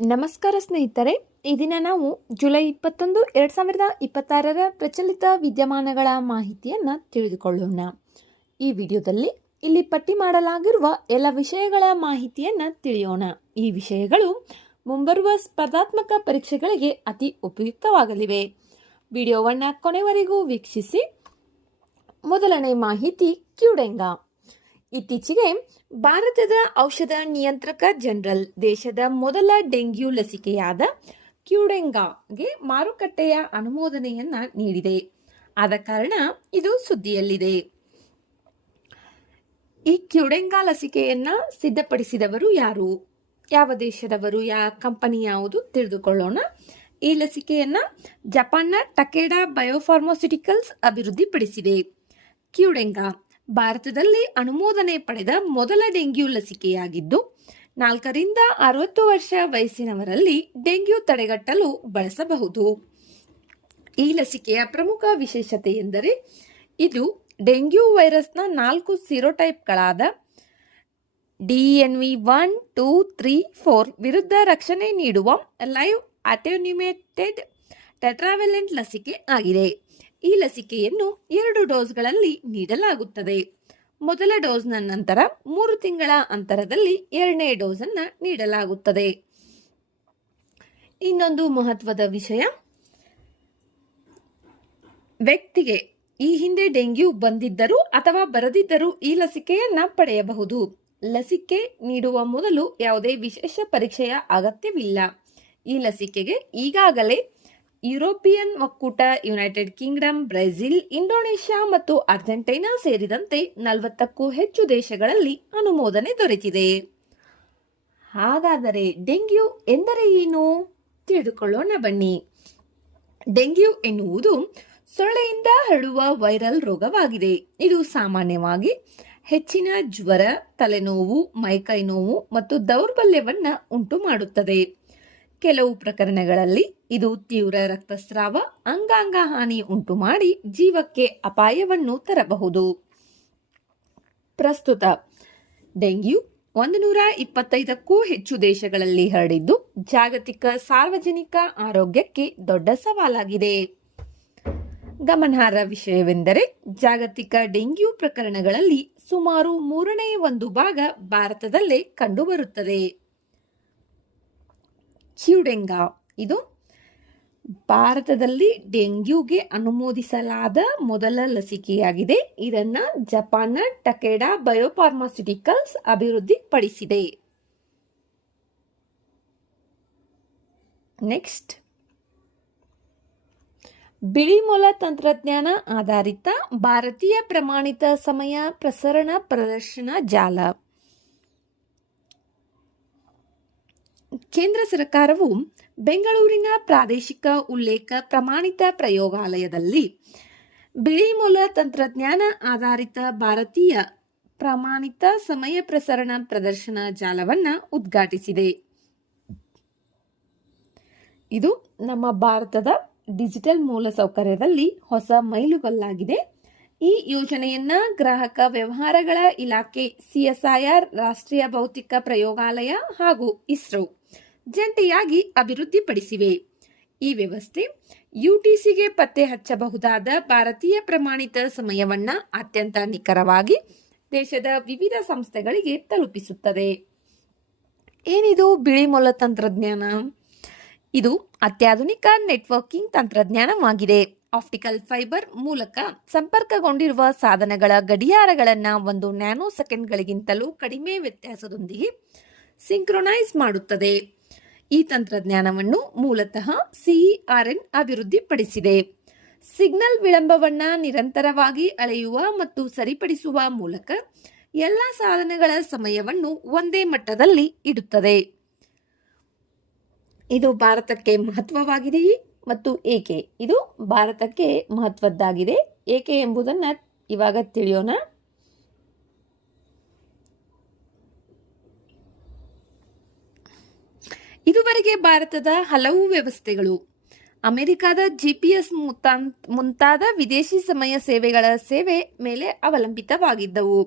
ನಮಸ್ಕಾರ ಸ್ನೇಹಿತರೆ, ಈ ದಿನ ನಾವು ಜುಲೈ 21, 2026ರ ಪ್ರಚಲಿತ ವಿದ್ಯಮಾನಗಳ ಮಾಹಿತಿಯನ್ನು ತಿಳಿದುಕೊಳ್ಳೋಣ. ಈ ವಿಡಿಯೋದಲ್ಲಿ ಇಲ್ಲಿ ಪಟ್ಟಿ ಮಾಡಲಾಗಿರುವ ಎಲ್ಲ ವಿಷಯಗಳ ಮಾಹಿತಿಯನ್ನು ತಿಳಿಯೋಣ. ಈ ವಿಷಯಗಳು ಮುಂಬರುವ ಸ್ಪರ್ಧಾತ್ಮಕ ಪರೀಕ್ಷೆಗಳಿಗೆ ಅತಿ ಉಪಯುಕ್ತವಾಗಲಿವೆ. ವಿಡಿಯೋವನ್ನು ಕೊನೆವರೆಗೂ ವೀಕ್ಷಿಸಿ. ಮೊದಲನೇ ಮಾಹಿತಿ, ಕ್ಯೂಡೆಂಗಾ. ಇತ್ತೀಚೆಗೆ ಭಾರತದ ಔಷಧ ನಿಯಂತ್ರಕ ಜನರಲ್ ದೇಶದ ಮೊದಲ ಡೆಂಗ್ಯೂ ಲಸಿಕೆಯಾದ ಕ್ಯೂಡೆಂಗಾಗೆ ಮಾರುಕಟ್ಟೆಯ ಅನುಮೋದನೆಯನ್ನ ನೀಡಿದೆ. ಆದ ಕಾರಣ ಇದು ಸುದ್ದಿಯಲ್ಲಿದೆ. ಈ ಕ್ಯೂಡೆಂಗಾ ಲಸಿಕೆಯನ್ನ ಸಿದ್ಧಪಡಿಸಿದವರು ಯಾರು, ಯಾವ ದೇಶದವರು, ಯಾವ ಕಂಪನಿ ಯಾವುದು ತಿಳಿದುಕೊಳ್ಳೋಣ. ಈ ಲಸಿಕೆಯನ್ನ ಜಪಾನ್ನ ಟಕೆಡಾ ಬಯೋಫಾರ್ಮಾಸ್ಯೂಟಿಕಲ್ಸ್ ಅಭಿವೃದ್ಧಿಪಡಿಸಿದೆ. ಕ್ಯೂಡೆಂಗಾ ಭಾರತದಲ್ಲಿ ಅನುಮೋದನೆ ಪಡೆದ ಮೊದಲ ಡೆಂಗ್ಯೂ ಲಸಿಕೆಯಾಗಿದ್ದು 4 ರಿಂದ 60 ವರ್ಷ ವಯಸ್ಸಿನವರಲ್ಲಿ ಡೆಂಗ್ಯೂ ತಡೆಗಟ್ಟಲು ಬಳಸಬಹುದು. ಈ ಲಸಿಕೆಯ ಪ್ರಮುಖ ವಿಶೇಷತೆ ಎಂದರೆ ಇದು ಡೆಂಗ್ಯೂ ವೈರಸ್ನ 4 ಸೀರೋಟೈಪ್ಗಳಾದ DNV1, 2, 3, 4 ವಿರುದ್ಧ ರಕ್ಷಣೆ ನೀಡುವ ಲೈವ್ ಅಟೆನ್ಯೂಮೇಟೆಡ್ ಟೆಟ್ರಾವೆಲೆಂಟ್ ಲಸಿಕೆ ಆಗಿದೆ. ಈ ಲಸಿಕೆಯನ್ನು 2 ಡೋಸ್ಗಳಲ್ಲಿ ನೀಡಲಾಗುತ್ತದೆ. ಮೊದಲ ಡೋಸ್ನ ನಂತರ 3 ತಿಂಗಳ ಅಂತರದಲ್ಲಿ 2ನೇ ಡೋಸ್ ಅನ್ನು ನೀಡಲಾಗುತ್ತದೆ. ಇನ್ನೊಂದು ಮಹತ್ವದ ವಿಷಯ, ವ್ಯಕ್ತಿಗೆ ಈ ಹಿಂದೆ ಡೆಂಗ್ಯೂ ಬಂದಿದ್ದರೂ ಅಥವಾ ಬರದಿದ್ದರೂ ಈ ಲಸಿಕೆಯನ್ನ ಪಡೆಯಬಹುದು. ಲಸಿಕೆ ನೀಡುವ ಮೊದಲು ಯಾವುದೇ ವಿಶೇಷ ಪರೀಕ್ಷೆಯ ಅಗತ್ಯವಿಲ್ಲ. ಈ ಲಸಿಕೆಗೆ ಈಗಾಗಲೇ ಯುರೋಪಿಯನ್ ಒಕ್ಕೂಟ, ಯುನೈಟೆಡ್ ಕಿಂಗ್ಡಮ್, ಬ್ರೆಜಿಲ್, ಇಂಡೋನೇಷ್ಯಾ ಮತ್ತು ಅರ್ಜೆಂಟೈನಾ ಸೇರಿದಂತೆ 40ಕ್ಕೂ ಹೆಚ್ಚು ದೇಶಗಳಲ್ಲಿ ಅನುಮೋದನೆ ದೊರೆತಿದೆ. ಹಾಗಾದರೆ ಡೆಂಗ್ಯೂ ಎಂದರೆ ಏನು ತಿಳಿದುಕೊಳ್ಳೋಣ ಬನ್ನಿ. ಡೆಂಗ್ಯೂ ಎನ್ನುವುದು ಸೊಳ್ಳೆಯಿಂದ ಹರಡುವ ವೈರಲ್ ರೋಗವಾಗಿದೆ. ಇದು ಸಾಮಾನ್ಯವಾಗಿ ಹೆಚ್ಚಿನ ಜ್ವರ, ತಲೆನೋವು, ಮೈಕೈ ನೋವು ಮತ್ತು ದೌರ್ಬಲ್ಯವನ್ನ ಉಂಟು ಮಾಡುತ್ತದೆ. ಕೆಲವು ಪ್ರಕರಣಗಳಲ್ಲಿ ಇದು ತೀವ್ರ ರಕ್ತಸ್ರಾವ, ಅಂಗಾಂಗ ಹಾನಿ ಉಂಟು ಮಾಡಿ ಜೀವಕ್ಕೆ ಅಪಾಯವನ್ನು ತರಬಹುದು. ಪ್ರಸ್ತುತ ಡೆಂಗ್ಯೂ 125ಕ್ಕೂ ಹೆಚ್ಚು ದೇಶಗಳಲ್ಲಿ ಹರಡಿದ್ದು ಜಾಗತಿಕ ಸಾರ್ವಜನಿಕ ಆರೋಗ್ಯಕ್ಕೆ ದೊಡ್ಡ ಸವಾಲಾಗಿದೆ. ಗಮನಾರ್ಹ ವಿಷಯವೆಂದರೆ ಜಾಗತಿಕ ಡೆಂಗ್ಯೂ ಪ್ರಕರಣಗಳಲ್ಲಿ ಸುಮಾರು 1/3 ಭಾಗ ಭಾರತದಲ್ಲೇ ಕಂಡುಬರುತ್ತದೆ. ಕ್ಯೂಡೆಂಗಾ ಇದು ಭಾರತದಲ್ಲಿ ಡೆಂಗ್ಯೂಗೆ ಅನುಮೋದಿಸಲಾದ ಮೊದಲ ಲಸಿಕೆಯಾಗಿದೆ. ಇದನ್ನ ಜಪಾನ್ನ ಟಕೆಡಾ ಬಯೋಫಾರ್ಮಾಸ್ಯೂಟಿಕಲ್ಸ್ ಅಭಿವೃದ್ಧಿಪಡಿಸಿದೆ. ನೆಕ್ಸ್ಟ್, ಬಿಳಿ ಮೊಲ ತಂತ್ರಜ್ಞಾನ ಆಧಾರಿತ ಭಾರತೀಯ ಪ್ರಮಾಣಿತ ಸಮಯ ಪ್ರಸರಣ ಪ್ರದರ್ಶನ ಜಾಲ. ಕೇಂದ್ರ ಸರ್ಕಾರವು ಬೆಂಗಳೂರಿನ ಪ್ರಾದೇಶಿಕ ಉಲ್ಲೇಖ ಪ್ರಮಾಣಿತ ಪ್ರಯೋಗಾಲಯದಲ್ಲಿ ಬಿಳಿ ಮೊಲ ತಂತ್ರಜ್ಞಾನ ಆಧಾರಿತ ಭಾರತೀಯ ಪ್ರಮಾಣಿತ ಸಮಯ ಪ್ರಸರಣ ಪ್ರದರ್ಶನ ಜಾಲವನ್ನು ಉದ್ಘಾಟಿಸಿದೆ. ಇದು ನಮ್ಮ ಭಾರತದ ಡಿಜಿಟಲ್ ಮೂಲಸೌಕರ್ಯದಲ್ಲಿ ಹೊಸ ಮೈಲುಗಲ್ಲಾಗಿದೆ. ಈ ಯೋಜನೆಯನ್ನ ಗ್ರಾಹಕ ವ್ಯವಹಾರಗಳ ಇಲಾಖೆ, CSIR, ರಾಷ್ಟ್ರೀಯ ಭೌತಿಕ ಪ್ರಯೋಗಾಲಯ ಹಾಗೂ ಇಸ್ರೋ ಜಂಟಿಯಾಗಿ ಅಭಿವೃದ್ಧಿಪಡಿಸಿವೆ. ಈ ವ್ಯವಸ್ಥೆ UTCಗೆ ಪತ್ತೆ ಹಚ್ಚಬಹುದಾದ ಭಾರತೀಯ ಪ್ರಮಾಣಿತ ಸಮಯವನ್ನ ಅತ್ಯಂತ ನಿಖರವಾಗಿ ದೇಶದ ವಿವಿಧ ಸಂಸ್ಥೆಗಳಿಗೆ ತಲುಪಿಸುತ್ತದೆ. ಏನಿದು ಬಿಳಿ ಮೊಲ ತಂತ್ರಜ್ಞಾನ? ಇದು ಅತ್ಯಾಧುನಿಕ ನೆಟ್ವರ್ಕಿಂಗ್ ತಂತ್ರಜ್ಞಾನವಾಗಿದೆ. ಆಪ್ಟಿಕಲ್ ಫೈಬರ್ ಮೂಲಕ ಸಂಪರ್ಕಗೊಂಡಿರುವ ಸಾಧನಗಳ ಗಡಿಯಾರಗಳನ್ನು 1 ನ್ಯಾನೋ ಸೆಕೆಂಡ್ಗಳಿಗಿಂತಲೂ ಕಡಿಮೆ ವ್ಯತ್ಯಾಸದೊಂದಿಗೆ ಸಿಂಕ್ರೊನೈಸ್ ಮಾಡುತ್ತದೆ. ಈ ತಂತ್ರಜ್ಞಾನವನ್ನು ಮೂಲತಃ CERN ಅಭಿವೃದ್ಧಿಪಡಿಸಿದೆ. ಸಿಗ್ನಲ್ ವಿಳಂಬವನ್ನು ನಿರಂತರವಾಗಿ ಅಳೆಯುವ ಮತ್ತು ಸರಿಪಡಿಸುವ ಮೂಲಕ ಎಲ್ಲ ಸಾಧನಗಳ ಸಮಯವನ್ನು ಒಂದೇ ಮಟ್ಟದಲ್ಲಿ ಇಡುತ್ತದೆ. ಇದು ಭಾರತಕ್ಕೆ ಮಹತ್ವವಾಗಿದೆಯೇ ಮತ್ತು ಏಕೆ? ಇದು ಭಾರತಕ್ಕೆ ಮಹತ್ವದ್ದಾಗಿದೆ. ಏಕೆ ಎಂಬುದನ್ನು ಇವಾಗ ತಿಳಿಯೋಣ. ಇದುವರೆಗೆ ಭಾರತದ ಹಲವು ವ್ಯವಸ್ಥೆಗಳು ಅಮೆರಿಕದ GPS ಮುಂತಾದ ವಿದೇಶಿ ಸಮಯ ಸೇವೆಗಳ ಸೇವೆ ಮೇಲೆ ಅವಲಂಬಿತವಾಗಿದ್ದವು.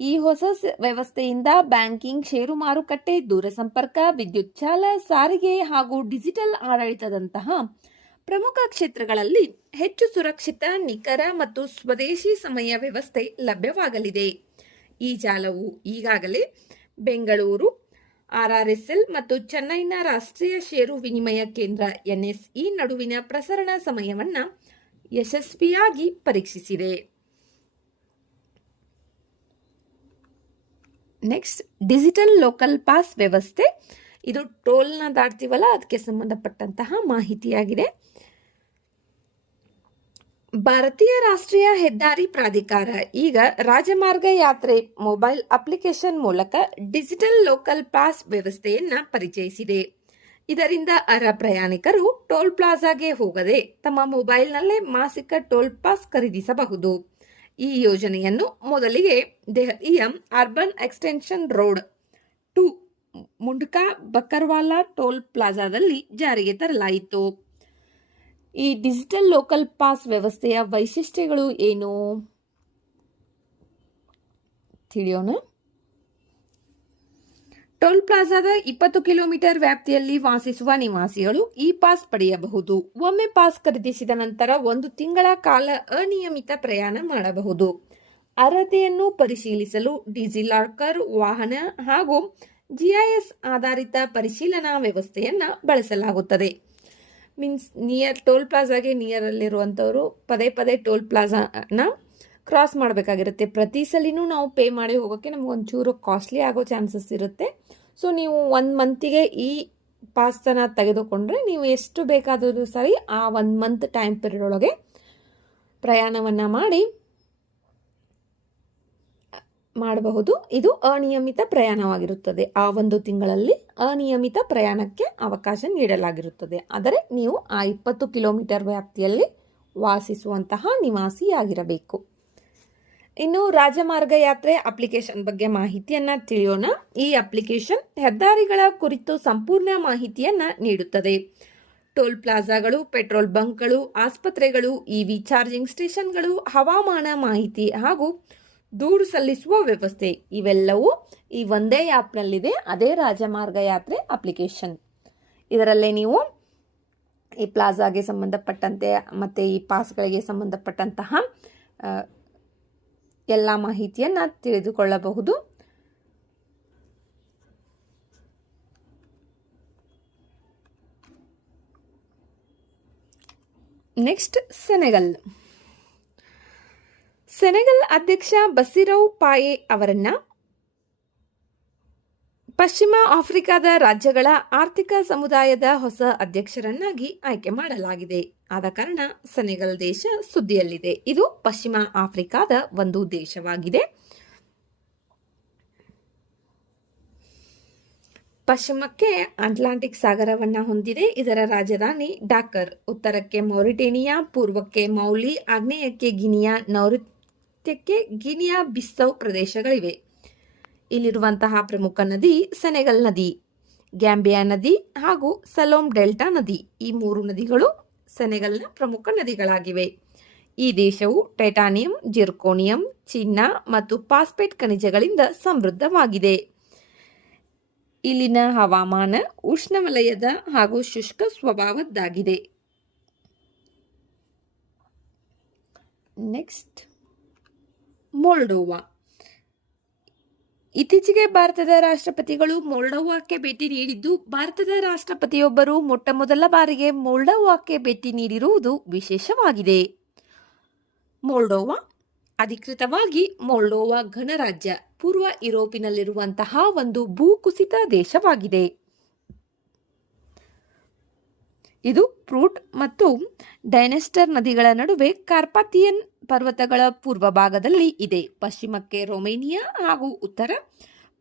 ಈ ಹೊಸ ವ್ಯವಸ್ಥೆಯಿಂದ ಬ್ಯಾಂಕಿಂಗ್, ಷೇರು ಮಾರುಕಟ್ಟೆ, ದೂರಸಂಪರ್ಕ, ವಿದ್ಯುತ್ ಜಾಲ, ಸಾರಿಗೆ ಹಾಗೂ ಡಿಜಿಟಲ್ ಆಡಳಿತದಂತಹ ಪ್ರಮುಖ ಕ್ಷೇತ್ರಗಳಲ್ಲಿ ಹೆಚ್ಚು ಸುರಕ್ಷಿತ, ನಿಖರ ಮತ್ತು ಸ್ವದೇಶಿ ಸಮಯ ವ್ಯವಸ್ಥೆ ಲಭ್ಯವಾಗಲಿದೆ. ಈ ಜಾಲವು ಈಗಾಗಲೇ ಬೆಂಗಳೂರು, RRSL ಮತ್ತು ಚೆನ್ನೈನ ರಾಷ್ಟ್ರೀಯ ಷೇರು ವಿನಿಮಯ ಕೇಂದ್ರ NSE ನಡುವಿನ ಪ್ರಸರಣ ಸಮಯವನ್ನು ಯಶಸ್ವಿಯಾಗಿ ಪರೀಕ್ಷಿಸಿದೆ. ನೆಕ್ಸ್ಟ್, ಡಿಜಿಟಲ್ ಲೋಕಲ್ ಪಾಸ್ ವ್ಯವಸ್ಥೆ. ಇದು ಟೋಲ್ನ ದಾಟ್ತೀವಲ್ಲ, ಅದಕ್ಕೆ ಸಂಬಂಧಪಟ್ಟಂತಹ ಮಾಹಿತಿಯಾಗಿದೆ. ಭಾರತೀಯ ರಾಷ್ಟ್ರೀಯ ಹೆದ್ದಾರಿ ಪ್ರಾಧಿಕಾರ ಈಗ ರಾಜಮಾರ್ಗ ಯಾತ್ರೆ ಮೊಬೈಲ್ ಅಪ್ಲಿಕೇಶನ್ ಮೂಲಕ ಡಿಜಿಟಲ್ ಲೋಕಲ್ ಪಾಸ್ ವ್ಯವಸ್ಥೆಯನ್ನ ಪರಿಚಯಿಸಿದೆ. ಇದರಿಂದ ಅರ್ಹ ಪ್ರಯಾಣಿಕರು ಟೋಲ್ ಪ್ಲಾಜಾಗೆ ಹೋಗದೆ ತಮ್ಮ ಮೊಬೈಲ್ನಲ್ಲೇ ಮಾಸಿಕ ಟೋಲ್ ಪಾಸ್ ಖರೀದಿಸಬಹುದು. ಈ ಯೋಜನೆಯನ್ನು ಮೊದಲಿಗೆ ದೆಹಲಿಯ ಅರ್ಬನ್ ಎಕ್ಸ್ಟೆನ್ಷನ್ ರೋಡ್ 2 ಮುಂಡ್ಕಾ ಬಕರ್ವಾಲಾ ಟೋಲ್ ಪ್ಲಾಜಾದಲ್ಲಿ ಜಾರಿಗೆ ತರಲಾಯಿತು. ಈ ಡಿಜಿಟಲ್ ಲೋಕಲ್ ಪಾಸ್ ವ್ಯವಸ್ಥೆಯ ವೈಶಿಷ್ಟ್ಯಗಳು ಏನು ತಿಳಿಯೋಣ. ಟೋಲ್ ಪ್ಲಾಜಾದ 20 ಕಿಲೋಮೀಟರ್ ವ್ಯಾಪ್ತಿಯಲ್ಲಿ ವಾಸಿಸುವ ನಿವಾಸಿಗಳು ಈ ಪಾಸ್ ಪಡೆಯಬಹುದು. ಒಮ್ಮೆ ಪಾಸ್ ಖರೀದಿಸಿದ ನಂತರ 1 ತಿಂಗಳ ಕಾಲ ಅನಿಯಮಿತ ಪ್ರಯಾಣ ಮಾಡಬಹುದು. ಅರ್ಹತೆಯನ್ನು ಪರಿಶೀಲಿಸಲು ಡಿಜಿಲಾಕರ್, ವಾಹನ ಹಾಗೂ GIS ಆಧಾರಿತ ಪರಿಶೀಲನಾ ವ್ಯವಸ್ಥೆಯನ್ನು ಬಳಸಲಾಗುತ್ತದೆ. ಮೀನ್ಸ್ ಟೋಲ್ ಪ್ಲಾಜಾಗೆ ನಿಯರಲ್ಲಿರುವಂಥವರು ಪದೇ ಪದೇ ಟೋಲ್ ಪ್ಲಾಜಾನ ಕ್ರಾಸ್ ಮಾಡಬೇಕಾಗಿರುತ್ತೆ. ಪ್ರತಿ ಸಲಿನೂ ನಾವು ಪೇ ಮಾಡಿ ಹೋಗೋಕ್ಕೆ ನಮ್ಗೆ ಒಂಚೂರು ಕಾಸ್ಟ್ಲಿ ಆಗೋ ಚಾನ್ಸಸ್ ಇರುತ್ತೆ. ಸೊ ನೀವು 1 ಮಂತಿಗೆ ಈ ಪಾಸನ್ನು ತೆಗೆದುಕೊಂಡ್ರೆ ನೀವು ಎಷ್ಟು ಬೇಕಾದರೂ ಸರಿ ಆ 1 ಮಂತ್ ಟೈಮ್ ಪೀರಿಯಡ್ ಒಳಗೆ ಪ್ರಯಾಣವನ್ನು ಮಾಡಬಹುದು. ಇದು ಅನಿಯಮಿತ ಪ್ರಯಾಣವಾಗಿರುತ್ತದೆ. ಆ 1 ತಿಂಗಳಲ್ಲಿ ಅನಿಯಮಿತ ಪ್ರಯಾಣಕ್ಕೆ ಅವಕಾಶ ನೀಡಲಾಗಿರುತ್ತದೆ. ಆದರೆ ನೀವು ಆ 20 ಕಿಲೋಮೀಟರ್ ವ್ಯಾಪ್ತಿಯಲ್ಲಿ ವಾಸಿಸುವಂತಹ ನಿವಾಸಿಯಾಗಿರಬೇಕು. ಇನ್ನು ರಾಜಮಾರ್ಗ ಯಾತ್ರೆ ಅಪ್ಲಿಕೇಶನ್ ಬಗ್ಗೆ ಮಾಹಿತಿಯನ್ನ ತಿಳಿಯೋಣ. ಈ ಅಪ್ಲಿಕೇಶನ್ ಹೆದ್ದಾರಿಗಳ ಕುರಿತು ಸಂಪೂರ್ಣ ಮಾಹಿತಿಯನ್ನ ನೀಡುತ್ತದೆ. ಟೋಲ್ ಪ್ಲಾಜಾಗಳು, ಪೆಟ್ರೋಲ್ ಬಂಕ್ಗಳು, ಆಸ್ಪತ್ರೆಗಳು, EV ಚಾರ್ಜಿಂಗ್ ಸ್ಟೇಷನ್ಗಳು, ಹವಾಮಾನ ಮಾಹಿತಿ ಹಾಗೂ ದೂರು ಸಲ್ಲಿಸುವ ವ್ಯವಸ್ಥೆ ಇವೆಲ್ಲವೂ ಈ ಒಂದೇ ಆ್ಯಪ್ನಲ್ಲಿದೆ. ಅದೇ ರಾಜಮಾರ್ಗ ಯಾತ್ರೆ ಅಪ್ಲಿಕೇಶನ್. ಇದರಲ್ಲೇ ನೀವು ಈ ಪ್ಲಾಜಾಗೆ ಸಂಬಂಧಪಟ್ಟಂತೆ ಮತ್ತು ಈ ಪಾಸ್ಗಳಿಗೆ ಸಂಬಂಧಪಟ್ಟಂತಹ ಎಲ್ಲ ಮಾಹಿತಿಯನ್ನು ತಿಳಿದುಕೊಳ್ಳಬಹುದು. ನೆಕ್ಸ್ಟ್, ಸೆನೆಗಲ್ ಅಧ್ಯಕ್ಷ ಬಸಿರೌ ಪಾಯೆ ಅವರನ್ನ ಪಶ್ಚಿಮ ಆಫ್ರಿಕಾದ ರಾಜ್ಯಗಳ ಆರ್ಥಿಕ ಸಮುದಾಯದ ಹೊಸ ಅಧ್ಯಕ್ಷರನ್ನಾಗಿ ಆಯ್ಕೆ ಮಾಡಲಾಗಿದೆ. ಆದ ಕಾರಣ ಸೆನೆಗಲ್ ದೇಶ ಸುದ್ದಿಯಲ್ಲಿದೆ. ಇದು ಪಶ್ಚಿಮ ಆಫ್ರಿಕಾದ ಒಂದು ದೇಶವಾಗಿದೆ. ಪಶ್ಚಿಮಕ್ಕೆ ಅಟ್ಲಾಂಟಿಕ್ ಸಾಗರವನ್ನು ಹೊಂದಿದೆ. ಇದರ ರಾಜಧಾನಿ ಡಾಕರ್. ಉತ್ತರಕ್ಕೆ ಮೌರಿಟೇನಿಯಾ, ಪೂರ್ವಕ್ಕೆ ಮೌಲಿ, ಆಗ್ನೇಯಕ್ಕೆ ಗಿನಿಯಾ, ನೈಋತ್ಯಕ್ಕೆ ಗಿನಿಯಾ ಬಿಸ್ಸೌ ಪ್ರದೇಶಗಳಿವೆ. ಇಲ್ಲಿರುವಂತಹ ಪ್ರಮುಖ ನದಿ ಸೆನೆಗಲ್ ನದಿ, ಗ್ಯಾಂಬಿಯಾ ನದಿ ಹಾಗೂ ಸಲೋಮ್ ಡೆಲ್ಟಾ ನದಿ. ಈ 3 ನದಿಗಳು ಸೆನೆಗಲ್ನ ಪ್ರಮುಖ ನದಿಗಳಾಗಿವೆ. ಈ ದೇಶವು ಟೈಟಾನಿಯಂ, ಜಿರ್ಕೋನಿಯಂ, ಚಿನ್ನ ಮತ್ತು ಫಾಸ್ಫೇಟ್ ಖನಿಜಗಳಿಂದ ಸಮೃದ್ಧವಾಗಿದೆ. ಇಲ್ಲಿನ ಹವಾಮಾನ ಉಷ್ಣವಲಯದ ಹಾಗೂ ಶುಷ್ಕ ಸ್ವಭಾವದ್ದಾಗಿದೆ. ನೆಕ್ಸ್ಟ್, ಮೊಲ್ಡೋವಾ. ಇತ್ತೀಚೆಗೆ ಭಾರತದ ರಾಷ್ಟ್ರಪತಿಗಳು ಮೊಲ್ಡೋವಾಕ್ಕೆ ಭೇಟಿ ನೀಡಿದ್ದು, ಭಾರತದ ರಾಷ್ಟ್ರಪತಿಯೊಬ್ಬರು ಮೊಟ್ಟಮೊದಲ ಬಾರಿಗೆ ಮೊಲ್ಡೋವಾಕ್ಕೆ ಭೇಟಿ ನೀಡಿರುವುದು ವಿಶೇಷವಾಗಿದೆ. ಮೊಲ್ಡೋವಾ ಅಧಿಕೃತವಾಗಿ ಮೊಲ್ಡೋವಾ ಗಣರಾಜ್ಯ ಪೂರ್ವ ಯುರೋಪಿನಲ್ಲಿರುವಂತಹ ಒಂದು ಭೂಕುಸಿತ ದೇಶವಾಗಿದೆ. ಇದು ಪ್ರೂಟ್ ಮತ್ತು ಡೈನೆಸ್ಟರ್ ನದಿಗಳ ನಡುವೆ ಕಾರ್ಪಾಥಿಯನ್ ಪರ್ವತಗಳ ಪೂರ್ವ ಭಾಗದಲ್ಲಿ ಇದೆ. ಪಶ್ಚಿಮಕ್ಕೆ ರೊಮೇನಿಯಾ ಹಾಗೂ ಉತ್ತರ,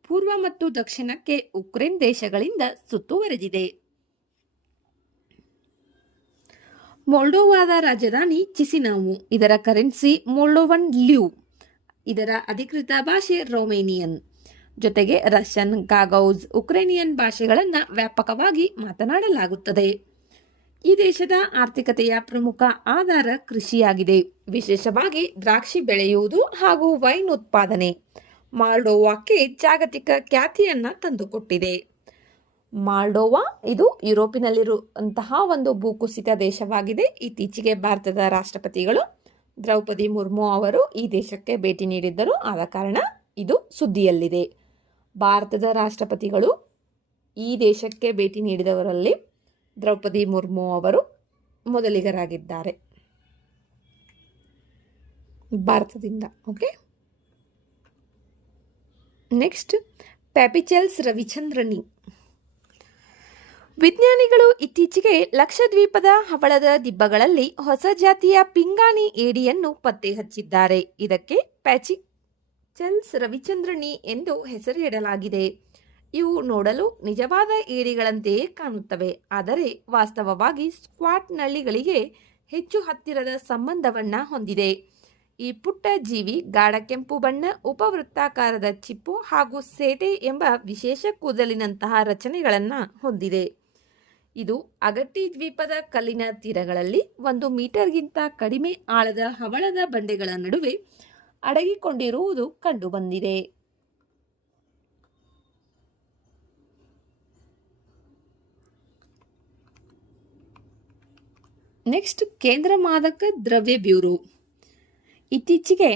ಪೂರ್ವ ಮತ್ತು ದಕ್ಷಿಣಕ್ಕೆ ಉಕ್ರೇನ್ ದೇಶಗಳಿಂದ ಸುತ್ತುವರೆದಿದೆ. ಮೊಲ್ಡೋವಾದ ರಾಜಧಾನಿ ಚಿಸಿನಾವು. ಇದರ ಕರೆನ್ಸಿ ಮೊಲ್ಡೋವನ್ ಲ್ಯೂ. ಇದರ ಅಧಿಕೃತ ಭಾಷೆ ರೊಮೇನಿಯನ್. ಜೊತೆಗೆ ರಷ್ಯನ್, ಗಾಗೌಜ್, ಉಕ್ರೇನಿಯನ್ ಭಾಷೆಗಳನ್ನು ವ್ಯಾಪಕವಾಗಿ ಮಾತನಾಡಲಾಗುತ್ತದೆ. ಈ ದೇಶದ ಆರ್ಥಿಕತೆಯ ಪ್ರಮುಖ ಆಧಾರ ಕೃಷಿಯಾಗಿದೆ. ವಿಶೇಷವಾಗಿ ದ್ರಾಕ್ಷಿ ಬೆಳೆಯುವುದು ಹಾಗೂ ವೈನ್ ಉತ್ಪಾದನೆ. ಮಾಲ್ಡೋವಾಕ್ಕೆ ಜಾಗತಿಕ ಖ್ಯಾತಿಯನ್ನು ತಂದುಕೊಟ್ಟಿದೆ. ಮಾಲ್ಡೋವಾ ಇದು ಯುರೋಪಿನಲ್ಲಿರುವಂತಹ ಒಂದು ಭೂಕುಸಿತ ದೇಶವಾಗಿದೆ. ಇತ್ತೀಚೆಗೆ ಭಾರತದ ರಾಷ್ಟ್ರಪತಿಗಳು ದ್ರೌಪದಿ ಮುರ್ಮು ಅವರು ಈ ದೇಶಕ್ಕೆ ಭೇಟಿ ನೀಡಿದ್ದರು. ಆದ ಕಾರಣ ಇದು ಸುದ್ದಿಯಲ್ಲಿದೆ. ಭಾರತದ ರಾಷ್ಟ್ರಪತಿಗಳು ಈ ದೇಶಕ್ಕೆ ಭೇಟಿ ನೀಡಿದವರಲ್ಲಿ ದ್ರೌಪದಿ ಮುರ್ಮು ಅವರು ಮೊದಲಿಗರಾಗಿದ್ದಾರೆ ಭಾರತದಿಂದ. ಓಕೆ, ನೆಕ್ಸ್ಟ್ ಪ್ಯಾಪಿಚೆಲ್ಸ್ ರವಿಚಂದ್ರನಿ. ವಿಜ್ಞಾನಿಗಳು ಇತ್ತೀಚೆಗೆ ಲಕ್ಷದ್ವೀಪದ ಹವಳದ ದಿಬ್ಬಗಳಲ್ಲಿ ಹೊಸ ಜಾತಿಯ ಪಿಂಗಾಣಿ ಏಡಿಯನ್ನು ಪತ್ತೆ ಹಚ್ಚಿದ್ದಾರೆ. ಇದಕ್ಕೆ ಪ್ಯಾಪಿಚೆಲ್ಸ್ ರವಿಚಂದ್ರನಿ ಎಂದು ಹೆಸರಿಡಲಾಗಿದೆ. ಇವು ನೋಡಲು ನಿಜವಾದ ಏಡಿಗಳಂತೆಯೇ ಕಾಣುತ್ತವೆ, ಆದರೆ ವಾಸ್ತವವಾಗಿ ಸ್ಕ್ವಾಟ್ ನಳ್ಳಿಗಳಿಗೆ ಹೆಚ್ಚು ಹತ್ತಿರದ ಸಂಬಂಧವನ್ನು ಹೊಂದಿದೆ. ಈ ಪುಟ್ಟ ಜೀವಿ ಗಾಢ ಕೆಂಪು ಬಣ್ಣ, ಉಪವೃತ್ತಾಕಾರದ ಚಿಪ್ಪು ಹಾಗೂ ಸೇಟೆ ಎಂಬ ವಿಶೇಷ ಕೂದಲಿನಂತಹ ರಚನೆಗಳನ್ನು ಹೊಂದಿದೆ. ಇದು ಅಗಟ್ಟಿ ದ್ವೀಪದ ಕಲ್ಲಿನ ತೀರಗಳಲ್ಲಿ 1 ಮೀಟರ್ಗಿಂತ ಕಡಿಮೆ ಆಳದ ಹವಳದ ಬಂಡೆಗಳ ನಡುವೆ ಅಡಗಿಕೊಂಡಿರುವುದು ಕಂಡುಬಂದಿದೆ. ನೆಕ್ಸ್ಟ್ ಕೇಂದ್ರ ಮಾದಕ ದ್ರವ್ಯ ಬ್ಯೂರೋ. ಇತ್ತೀಚೆಗೆ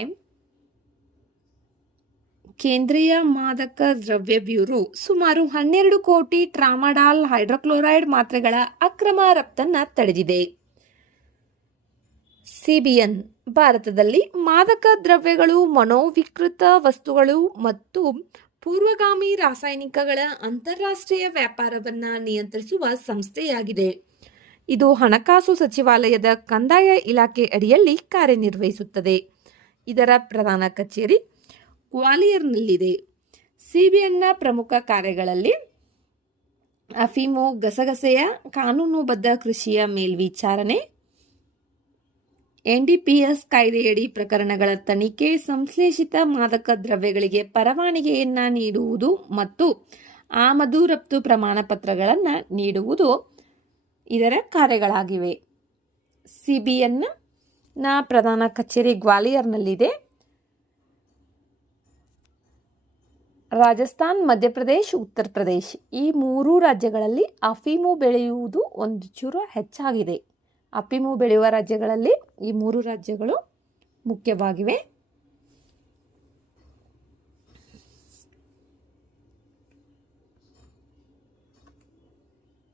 ಕೇಂದ್ರೀಯ ಮಾದಕ ದ್ರವ್ಯ ಬ್ಯೂರೋ ಸುಮಾರು 12 ಕೋಟಿ ಟ್ರಾಮಾಡಾಲ್ ಹೈಡ್ರೋಕ್ಲೋರೈಡ್ ಮಾತ್ರೆಗಳ ಅಕ್ರಮ ರಫ್ತನ್ನು ತಡೆದಿದೆ. ಸಿಬಿಎನ್ ಭಾರತದಲ್ಲಿ ಮಾದಕ ದ್ರವ್ಯಗಳು, ಮನೋವಿಕೃತ ವಸ್ತುಗಳು ಮತ್ತು ಪೂರ್ವಗಾಮಿ ರಾಸಾಯನಿಕಗಳ ಅಂತಾರಾಷ್ಟ್ರೀಯ ವ್ಯಾಪಾರವನ್ನು ನಿಯಂತ್ರಿಸುವ ಸಂಸ್ಥೆಯಾಗಿದೆ. ಇದು ಹಣಕಾಸು ಸಚಿವಾಲಯದ ಕಂದಾಯ ಇಲಾಖೆ ಅಡಿಯಲ್ಲಿ ಕಾರ್ಯನಿರ್ವಹಿಸುತ್ತದೆ. ಇದರ ಪ್ರಧಾನ ಕಚೇರಿ ಗ್ವಾಲಿಯರ್ನಲ್ಲಿದೆ. ಸಿಬಿಎನ್ನ ಪ್ರಮುಖ ಕಾರ್ಯಗಳಲ್ಲಿ ಅಫೀಮು ಗಸಗಸೆಯ ಕಾನೂನುಬದ್ಧ ಕೃಷಿಯ ಮೇಲ್ವಿಚಾರಣೆ, ಎನ್ಡಿಪಿಎಸ್ ಕಾಯ್ದೆಯಡಿ ಪ್ರಕರಣಗಳ ತನಿಖೆ, ಸಂಶ್ಲೇಷಿತ ಮಾದಕ ದ್ರವ್ಯಗಳಿಗೆ ಪರವಾನಗಿಯನ್ನು ನೀಡುವುದು ಮತ್ತು ಆಮದು ರಫ್ತು ಪ್ರಮಾಣ ಪತ್ರಗಳನ್ನು ನೀಡುವುದು ಇದರ ಕಾರ್ಯಗಳಾಗಿವೆ. ಸಿಬಿಎನ್ನ ಪ್ರಧಾನ ಕಚೇರಿ ಗ್ವಾಲಿಯರ್ನಲ್ಲಿದೆ. ರಾಜಸ್ಥಾನ್, ಮಧ್ಯಪ್ರದೇಶ್, ಉತ್ತರ ಪ್ರದೇಶ್ ಈ 3 ರಾಜ್ಯಗಳಲ್ಲಿ ಅಫೀಮು ಬೆಳೆಯುವುದು ಒಂಚೂರು ಹೆಚ್ಚಾಗಿದೆ. ಅಫೀಮು ಬೆಳೆಯುವ ರಾಜ್ಯಗಳಲ್ಲಿ ಈ 3 ರಾಜ್ಯಗಳು ಮುಖ್ಯವಾಗಿವೆ.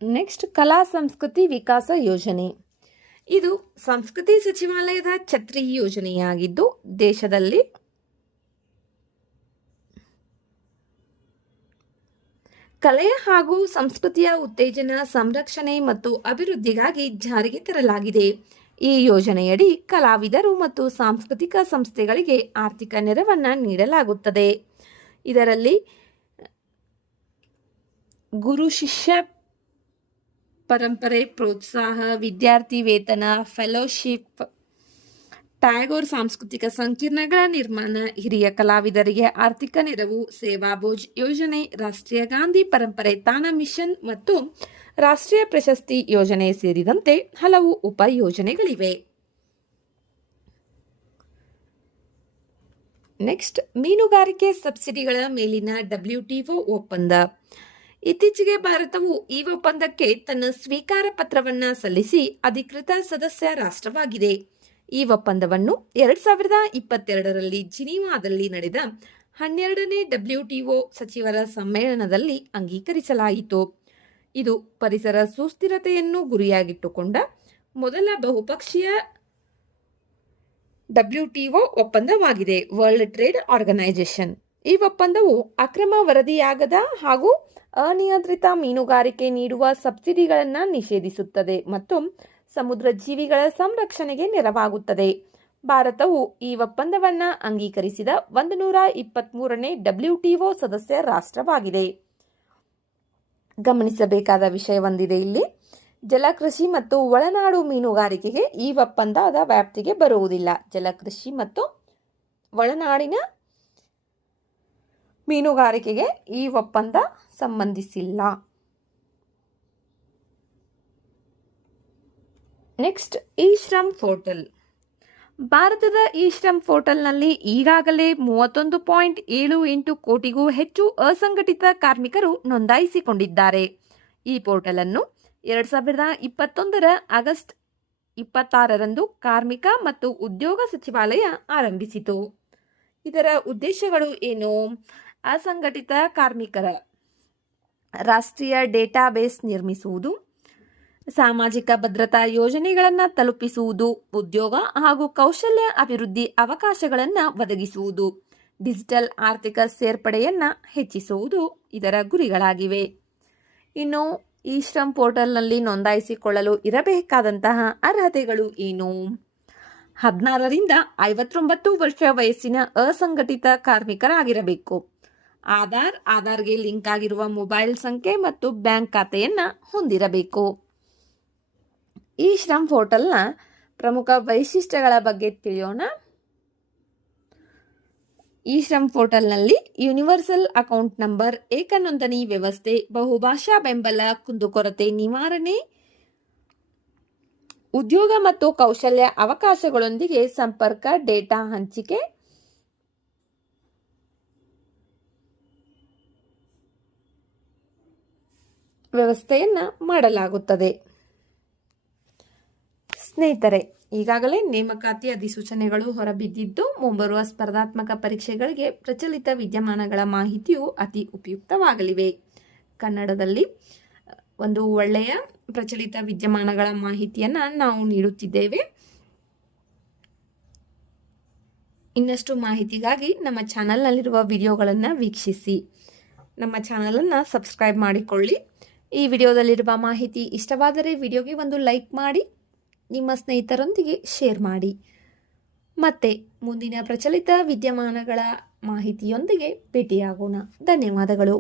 ನೆಕ್ಸ್ಟ್ ಕಲಾ ಸಂಸ್ಕೃತಿ ವಿಕಾಸ ಯೋಜನೆ. ಇದು ಸಂಸ್ಕೃತಿ ಸಚಿವಾಲಯದ ಛತ್ರಿ ಯೋಜನೆಯಾಗಿದ್ದು ದೇಶದಲ್ಲಿ ಕಲೆ ಹಾಗೂ ಸಂಸ್ಕೃತಿಯ ಉತ್ತೇಜನ, ಸಂರಕ್ಷಣೆ ಮತ್ತು ಅಭಿವೃದ್ಧಿಗಾಗಿ ಜಾರಿಗೆ ತರಲಾಗಿದೆ. ಈ ಯೋಜನೆಯಡಿ ಕಲಾವಿದರು ಮತ್ತು ಸಾಂಸ್ಕೃತಿಕ ಸಂಸ್ಥೆಗಳಿಗೆ ಆರ್ಥಿಕ ನೆರವನ್ನು ನೀಡಲಾಗುತ್ತದೆ. ಇದರಲ್ಲಿ ಗುರು ಶಿಷ್ಯ ಪರಂಪರೆ ಪ್ರೋತ್ಸಾಹ, ವಿದ್ಯಾರ್ಥಿ ವೇತನ, ಫೆಲೋಶಿಪ್, ಟ್ಯಾಗೋರ್ ಸಾಂಸ್ಕೃತಿಕ ಸಂಕೀರ್ಣಗಳ ನಿರ್ಮಾಣ, ಹಿರಿಯ ಕಲಾವಿದರಿಗೆ ಆರ್ಥಿಕ ನೆರವು, ಸೇವಾಭೋಜ್ ಯೋಜನೆ, ರಾಷ್ಟ್ರೀಯ ಗಾಂಧಿ ಪರಂಪರೆ ತಾಣ ಮಿಷನ್ ಮತ್ತು ರಾಷ್ಟ್ರೀಯ ಪ್ರಶಸ್ತಿ ಯೋಜನೆ ಸೇರಿದಂತೆ ಹಲವು ಉಪಯೋಜನೆಗಳಿವೆ. ನೆಕ್ಸ್ಟ್ ಮೀನುಗಾರಿಕೆ ಸಬ್ಸಿಡಿಗಳ ಮೇಲಿನ WTO ಒಪ್ಪಂದ. ಇತ್ತೀಚೆಗೆ ಭಾರತವು ಈ ಒಪ್ಪಂದಕ್ಕೆ ತನ್ನ ಸ್ವೀಕಾರ ಪತ್ರವನ್ನು ಸಲ್ಲಿಸಿ ಅಧಿಕೃತ ಸದಸ್ಯ ರಾಷ್ಟ್ರವಾಗಿದೆ. ಈ ಒಪ್ಪಂದವನ್ನು 2022ರಲ್ಲಿ ಜಿನೀವಾದಲ್ಲಿ ನಡೆದ 12ನೇ WTO ಸಚಿವರ ಸಮ್ಮೇಳನದಲ್ಲಿ ಅಂಗೀಕರಿಸಲಾಯಿತು. ಇದು ಪರಿಸರ ಸುಸ್ಥಿರತೆಯನ್ನು ಗುರಿಯಾಗಿಟ್ಟುಕೊಂಡ ಮೊದಲ ಬಹುಪಕ್ಷೀಯ WTO ಒಪ್ಪಂದವಾಗಿದೆ. ವರ್ಲ್ಡ್ ಟ್ರೇಡ್ ಆರ್ಗನೈಸೇಷನ್ ಈ ಒಪ್ಪಂದವು ಅಕ್ರಮ ವರದಿಯಾಗದ ಹಾಗೂ ಅನಿಯಂತ್ರಿತ ಮೀನುಗಾರಿಕೆ ನೀಡುವ ಸಬ್ಸಿಡಿಗಳನ್ನು ನಿಷೇಧಿಸುತ್ತದೆ ಮತ್ತು ಸಮುದ್ರ ಜೀವಿಗಳ ಸಂರಕ್ಷಣೆಗೆ ನೆರವಾಗುತ್ತದೆ. ಭಾರತವು ಈ ಒಪ್ಪಂದವನ್ನು ಅಂಗೀಕರಿಸಿದ 123ನೇ WTO ಸದಸ್ಯ ರಾಷ್ಟ್ರವಾಗಿದೆ. ಗಮನಿಸಬೇಕಾದ ವಿಷಯವೊಂದಿದೆ ಇಲ್ಲಿ. ಜಲಕೃಷಿ ಮತ್ತು ಒಳನಾಡು ಮೀನುಗಾರಿಕೆಗೆ ಈ ಒಪ್ಪಂದದ ವ್ಯಾಪ್ತಿಗೆ ಬರುವುದಿಲ್ಲ. ಜಲಕೃಷಿ ಮತ್ತು ಒಳನಾಡಿನ ಮೀನುಗಾರಿಕೆಗೆ ಈ ಒಪ್ಪಂದ ಸಂಬಂಧಿಸಿಲ್ಲ. Next E Shram portal. ಭಾರತದ ಇ ಶ್ರಮ್ ಪೋರ್ಟಲ್ನಲ್ಲಿ ಈಗಾಗಲೇ 31.78 ಕೋಟಿಗೂ ಹೆಚ್ಚು ಅಸಂಘಟಿತ ಕಾರ್ಮಿಕರು ನೋಂದಾಯಿಸಿಕೊಂಡಿದ್ದಾರೆ. ಈ ಪೋರ್ಟಲ್ ಅನ್ನು 2021 ಆಗಸ್ಟ್ 26ರಂದು ಕಾರ್ಮಿಕ ಮತ್ತು ಉದ್ಯೋಗ ಸಚಿವಾಲಯ ಆರಂಭಿಸಿತು. ಇದರ ಉದ್ದೇಶಗಳು ಏನು? ಅಸಂಘಟಿತ ಕಾರ್ಮಿಕರ ರಾಷ್ಟ್ರೀಯ ಡೇಟಾಬೇಸ್ ನಿರ್ಮಿಸುವುದು, ಸಾಮಾಜಿಕ ಭದ್ರತಾ ಯೋಜನೆಗಳನ್ನು ತಲುಪಿಸುವುದು, ಉದ್ಯೋಗ ಹಾಗೂ ಕೌಶಲ್ಯ ಅಭಿವೃದ್ಧಿ ಅವಕಾಶಗಳನ್ನು ಒದಗಿಸುವುದು, ಡಿಜಿಟಲ್ ಆರ್ಥಿಕ ಸೇರ್ಪಡೆಯನ್ನು ಹೆಚ್ಚಿಸುವುದು ಇದರ ಗುರಿಗಳಾಗಿವೆ. ಇನ್ನು ಇ ಶ್ರಮ್ ಪೋರ್ಟಲ್ನಲ್ಲಿ ನೋಂದಾಯಿಸಿಕೊಳ್ಳಲು ಇರಬೇಕಾದಂತಹ ಅರ್ಹತೆಗಳು ಏನು? 16ರಿಂದ 59 ವರ್ಷ ವಯಸ್ಸಿನ ಅಸಂಘಟಿತ ಕಾರ್ಮಿಕರಾಗಿರಬೇಕು. ಆಧಾರ್ಗೆ ಲಿಂಕ್ ಆಗಿರುವ ಮೊಬೈಲ್ ಸಂಖ್ಯೆ ಮತ್ತು ಬ್ಯಾಂಕ್ ಖಾತೆಯನ್ನು ಹೊಂದಿರಬೇಕು. ಇ ಶ್ರಮ್ ಪೋರ್ಟಲ್ನ ಪ್ರಮುಖ ವೈಶಿಷ್ಟ್ಯಗಳ ಬಗ್ಗೆ ತಿಳಿಯೋಣ. ಇ ಶ್ರಮ್ ಪೋರ್ಟಲ್ನಲ್ಲಿ ಯೂನಿವರ್ಸಲ್ ಅಕೌಂಟ್ ನಂಬರ್, ಏಕ ನೋಂದಣಿ ವ್ಯವಸ್ಥೆ, ಬಹುಭಾಷಾ ಬೆಂಬಲ, ಕುಂದುಕೊರತೆ ನಿವಾರಣೆ, ಉದ್ಯೋಗ ಮತ್ತು ಕೌಶಲ್ಯ ಅವಕಾಶಗಳೊಂದಿಗೆ ಸಂಪರ್ಕ, ಡೇಟಾ ಹಂಚಿಕೆ, ವ್ಯವಸ್ಥೆಯನ್ನು ಮಾಡಲಾಗುತ್ತದೆ. ಸ್ನೇಹಿತರೆ, ಈಗಾಗಲೇ ನೇಮಕಾತಿ ಅಧಿಸೂಚನೆಗಳು ಹೊರಬಿದ್ದಿದ್ದು, ಮುಂಬರುವ ಸ್ಪರ್ಧಾತ್ಮಕ ಪರೀಕ್ಷೆಗಳಿಗೆ ಪ್ರಚಲಿತ ವಿದ್ಯಮಾನಗಳ ಮಾಹಿತಿಯು ಅತಿ ಉಪಯುಕ್ತವಾಗಲಿವೆ. ಕನ್ನಡದಲ್ಲಿ ಒಂದು ಒಳ್ಳೆಯ ಪ್ರಚಲಿತ ವಿದ್ಯಮಾನಗಳ ಮಾಹಿತಿಯನ್ನು ನಾವು ನೀಡುತ್ತಿದ್ದೇವೆ. ಇನ್ನಷ್ಟು ಮಾಹಿತಿಗಾಗಿ ನಮ್ಮ ಚಾನಲ್ನಲ್ಲಿರುವ ವಿಡಿಯೋಗಳನ್ನು ವೀಕ್ಷಿಸಿ. ನಮ್ಮ ಚಾನಲನ್ನು ಸಬ್ಸ್ಕ್ರೈಬ್ ಮಾಡಿಕೊಳ್ಳಿ. ಈ ವಿಡಿಯೋದಲ್ಲಿರುವ ಮಾಹಿತಿ ಇಷ್ಟವಾದರೆ ವಿಡಿಯೋಗೆ ಒಂದು ಲೈಕ್ ಮಾಡಿ, ನಿಮ್ಮ ಸ್ನೇಹಿತರೊಂದಿಗೆ ಶೇರ್ ಮಾಡಿ. ಮತ್ತೆ ಮುಂದಿನ ಪ್ರಚಲಿತ ವಿದ್ಯಮಾನಗಳ ಮಾಹಿತಿಯೊಂದಿಗೆ ಭೇಟಿಯಾಗೋಣ. ಧನ್ಯವಾದಗಳು.